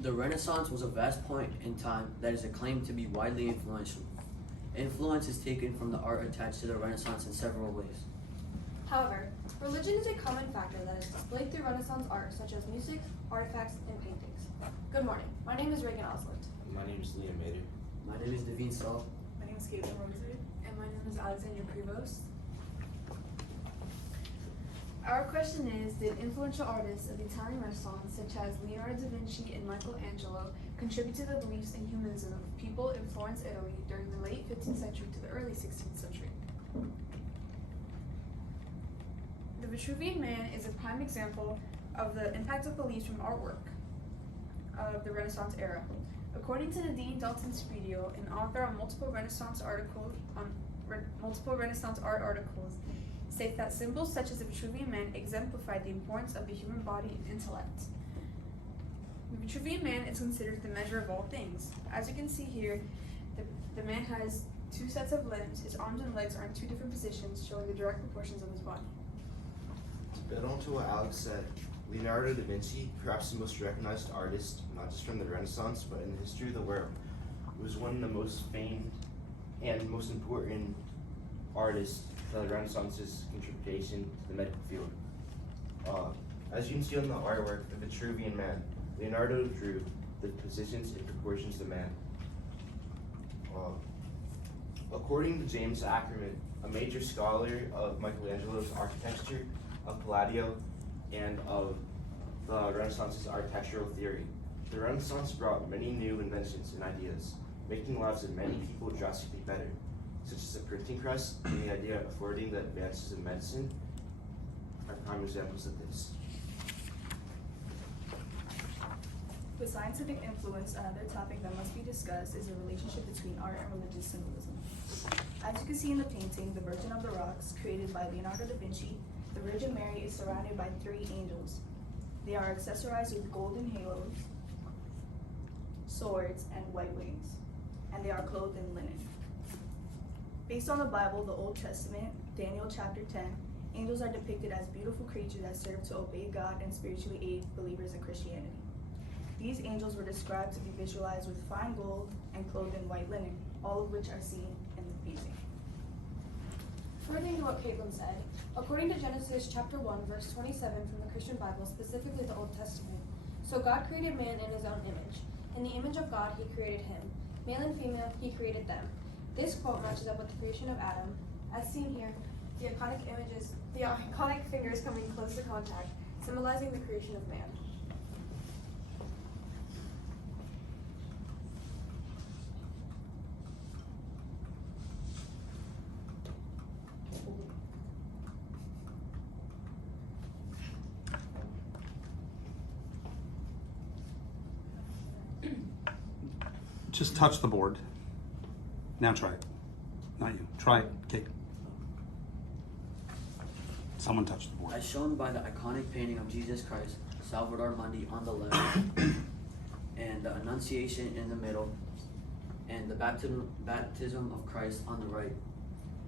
The Renaissance was a vast point in time that is acclaimed to be widely influential. Influence is taken from the art attached to the Renaissance in several ways. However, religion is a common factor that is displayed through Renaissance art, such as music, artifacts, and paintings. Good morning. My name is Reagan Osland. My name is Liam Mader. My name is Devine Saul. My name is Caitlin Rosary. And my name is Alexandra Prevost. Our question is, did influential artists of the Italian Renaissance, such as Leonardo da Vinci and Michelangelo, contribute to the beliefs in humanism of people in Florence, Italy during the late 15th century to the early 16th century? The Vitruvian Man is a prime example of the impact of beliefs from artwork of the Renaissance era. According to Nadine Dalton Spedio, an author on multiple Renaissance art articles, states that symbols such as the Vitruvian Man exemplify the importance of the human body and intellect. The Vitruvian Man is considered the measure of all things. As you can see here, the man has two sets of limbs. His arms and legs are in two different positions, showing the direct proportions of his body. To build on to what Alex said, Leonardo da Vinci, perhaps the most recognized artist, not just from the Renaissance, but in the history of the world, was one of the most famed and most important artists to the Renaissance's contribution to the medical field. As you can see on the artwork, the Vitruvian Man, Leonardo drew the positions and proportions of the man. According to James Ackerman, a major scholar of Michelangelo's architecture, of Palladio, and of the Renaissance's architectural theory, the Renaissance brought many new inventions and ideas, making the lives of many people drastically better, such as the printing press and the idea of affording the advances in medicine are prime examples of this. With scientific influence, another topic that must be discussed is the relationship between art and religious symbolism. As you can see in the painting, The Virgin of the Rocks, created by Leonardo da Vinci, the Virgin Mary is surrounded by three angels. They are accessorized with golden halos, swords, and white wings, and they are clothed in linen. Based on the Bible, the Old Testament, Daniel chapter 10, angels are depicted as beautiful creatures that serve to obey God and spiritually aid believers in Christianity. These angels were described to be visualized with fine gold and clothed in white linen, all of which are seen in the painting. Furthering to what Caitlin said, according to Genesis chapter 1, verse 27 from the Christian Bible, specifically the Old Testament, so God created man in his own image. In the image of God, he created him. Male and female, he created them. This quote matches up with the creation of Adam. As seen here, the iconic fingers coming close to contact, symbolizing the creation of man. Just touch the board. Now try it. Not you. Try it, Kate. Someone touch the board. As shown by the iconic painting of Jesus Christ, Salvador Mundi on the left, and the Annunciation in the middle, and the baptism of Christ on the right,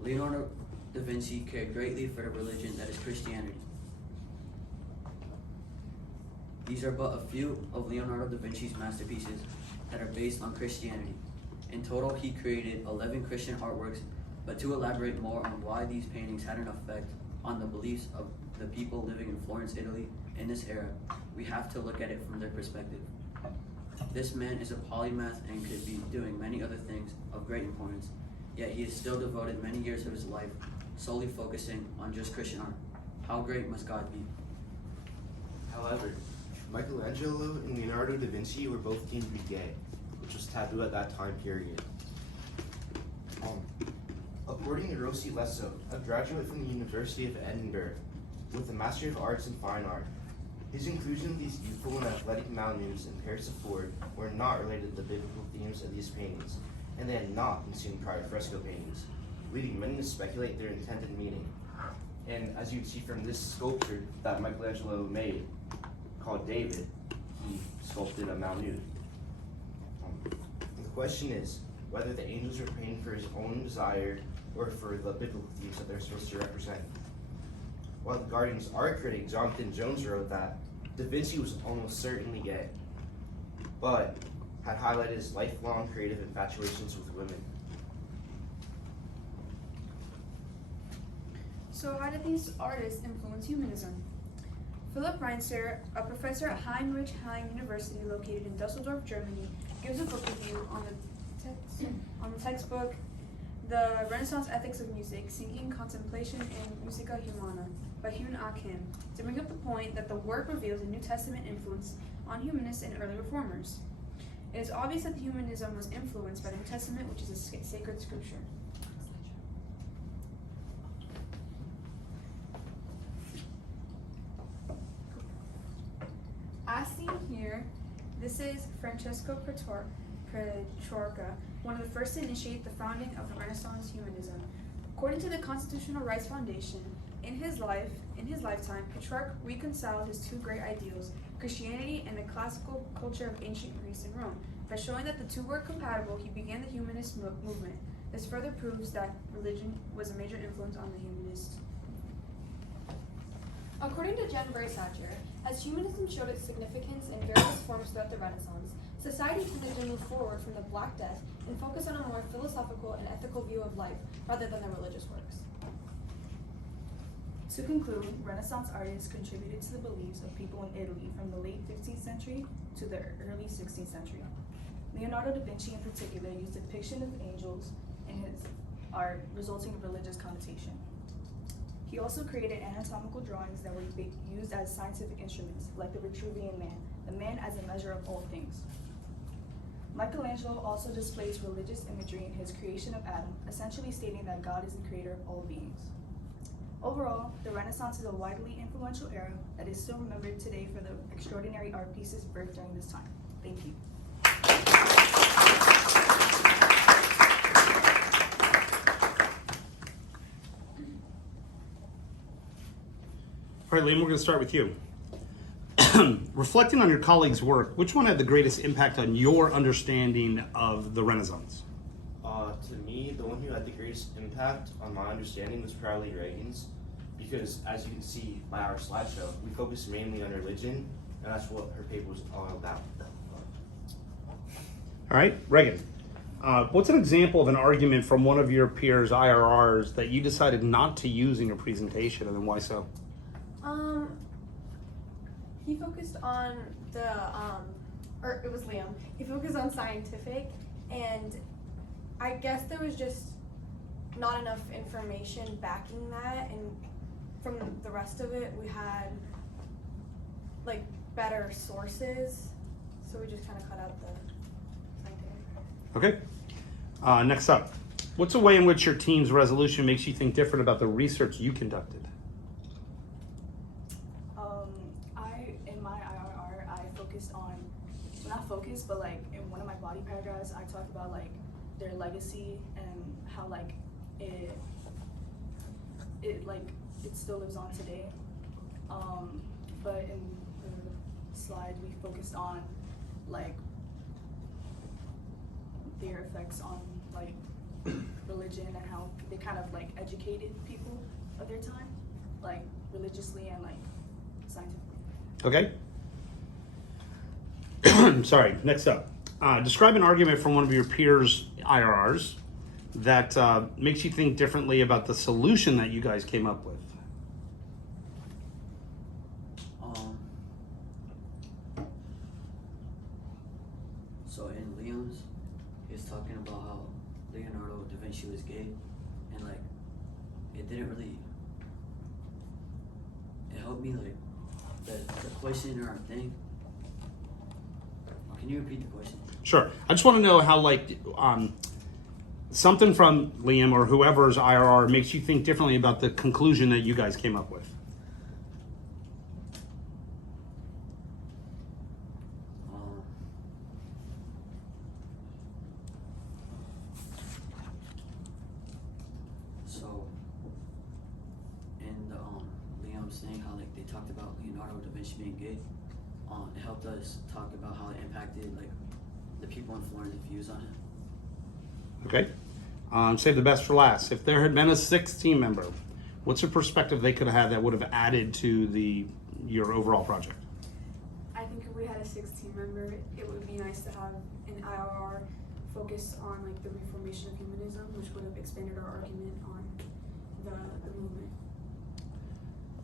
Leonardo da Vinci cared greatly for the religion that is Christianity. These are but a few of Leonardo da Vinci's masterpieces that are based on Christianity. In total, he created 11 Christian artworks, but to elaborate more on why these paintings had an effect on the beliefs of the people living in Florence, Italy in this era, we have to look at it from their perspective. This man is a polymath and could be doing many other things of great importance, yet he has still devoted many years of his life solely focusing on just Christian art. How great must God be? However, Michelangelo and Leonardo da Vinci were both deemed to be gay, which was taboo at that time period. According to Rossi Lesso, a graduate from the University of Edinburgh with a Master of Arts in Fine Art, his inclusion of these youthful and athletic male nudes in Paris of Ford were not related to the biblical themes of these paintings, and they had not consumed prior fresco paintings, leading many to speculate their intended meaning. And as you can see from this sculpture that Michelangelo made, called David, he sculpted a male nude. The question is whether the angels were painted for his own desire or for the biblical themes that they're supposed to represent. While the Guardian's art critic Jonathan Jones wrote that Da Vinci was almost certainly gay. but had highlighted his lifelong creative infatuations with women. So how did these artists influence humanism? Philipp Reinster, a professor at Heinrich Heine University located in Dusseldorf, Germany, gives a book review on the textbook The Renaissance Ethics of Music, Seeking Contemplation in Musica Humana by Hune A. Kim, to bring up the point that the work reveals a New Testament influence on humanists and early reformers. It is obvious that the humanism was influenced by the New Testament, which is a sacred scripture. As seen here, this is Francesco Petrarca, one of the first to initiate the founding of the Renaissance humanism. According to the Constitutional Rights Foundation, in his lifetime, Petrarch reconciled his two great ideals, Christianity and the classical culture of ancient Greece and Rome. By showing that the two were compatible, he began the humanist movement. This further proves that religion was a major influence on the humanists. According to Jen Braysacher, as humanism showed its significance in various forms throughout the Renaissance, society tended to move forward from the Black Death and focus on a more philosophical and ethical view of life rather than the religious works. To conclude, Renaissance artists contributed to the beliefs of people in Italy from the late 15th century to the early 16th century. Leonardo da Vinci in particular used depiction of angels in his art, resulting in religious connotation. He also created anatomical drawings that were used as scientific instruments, like the Vitruvian Man, the man as a measure of all things. Michelangelo also displays religious imagery in his creation of Adam, essentially stating that God is the creator of all beings. Overall, the Renaissance is a widely influential era that is still remembered today for the extraordinary art pieces birthed during this time. Thank you. All right, Liam, we're going to start with you. Reflecting on your colleagues' work, which one had the greatest impact on your understanding of the Renaissance? To me, the one who had the greatest impact on my understanding was probably Reagan's, because as you can see by our slideshow, we focused mainly on religion, and that's what her paper was all about. All right, Reagan, what's an example of an argument from one of your peers' IRRs that you decided not to use in your presentation, and then why so? He focused on or it was Liam. He focused on scientific, and I guess there was just not enough information backing that, and from the rest of it, we had like better sources, so we just kind of cut out the scientific. Okay. Next up, what's a way in which your team's resolution makes you think different about the research you conducted? In my IRR, I focused on, not focused, but like in one of my body paragraphs, I talked about like their legacy and how like it still lives on today. But in the slide, we focused on like their effects on like religion and how they kind of like educated people of their time, like religiously and like scientifically. Okay. Sorry, next up. Describe an argument from one of your peers' IRRs that makes you think differently about the solution that you guys came up with. So in Liam's, he's talking about how Leonardo da Vinci was gay, and like it didn't really. It helped me like the question or thing. Can you repeat the question? Sure. I just want to know how, like, something from Liam or whoever's IRR makes you think differently about the conclusion that you guys came up with. So, in the Liam's thing, how like they talked about Leonardo da Vinci being gay. It helped us talk about how it impacted like the people in Florence' views on it. Okay. Save the best for last. If there had been a sixth team member, what's a perspective they could have had that would have added to your overall project? I think we we had a 16 member, it would be nice to have an IRR focus on like the reformation of humanism, which would have expanded our argument on the movement.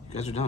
You guys are done.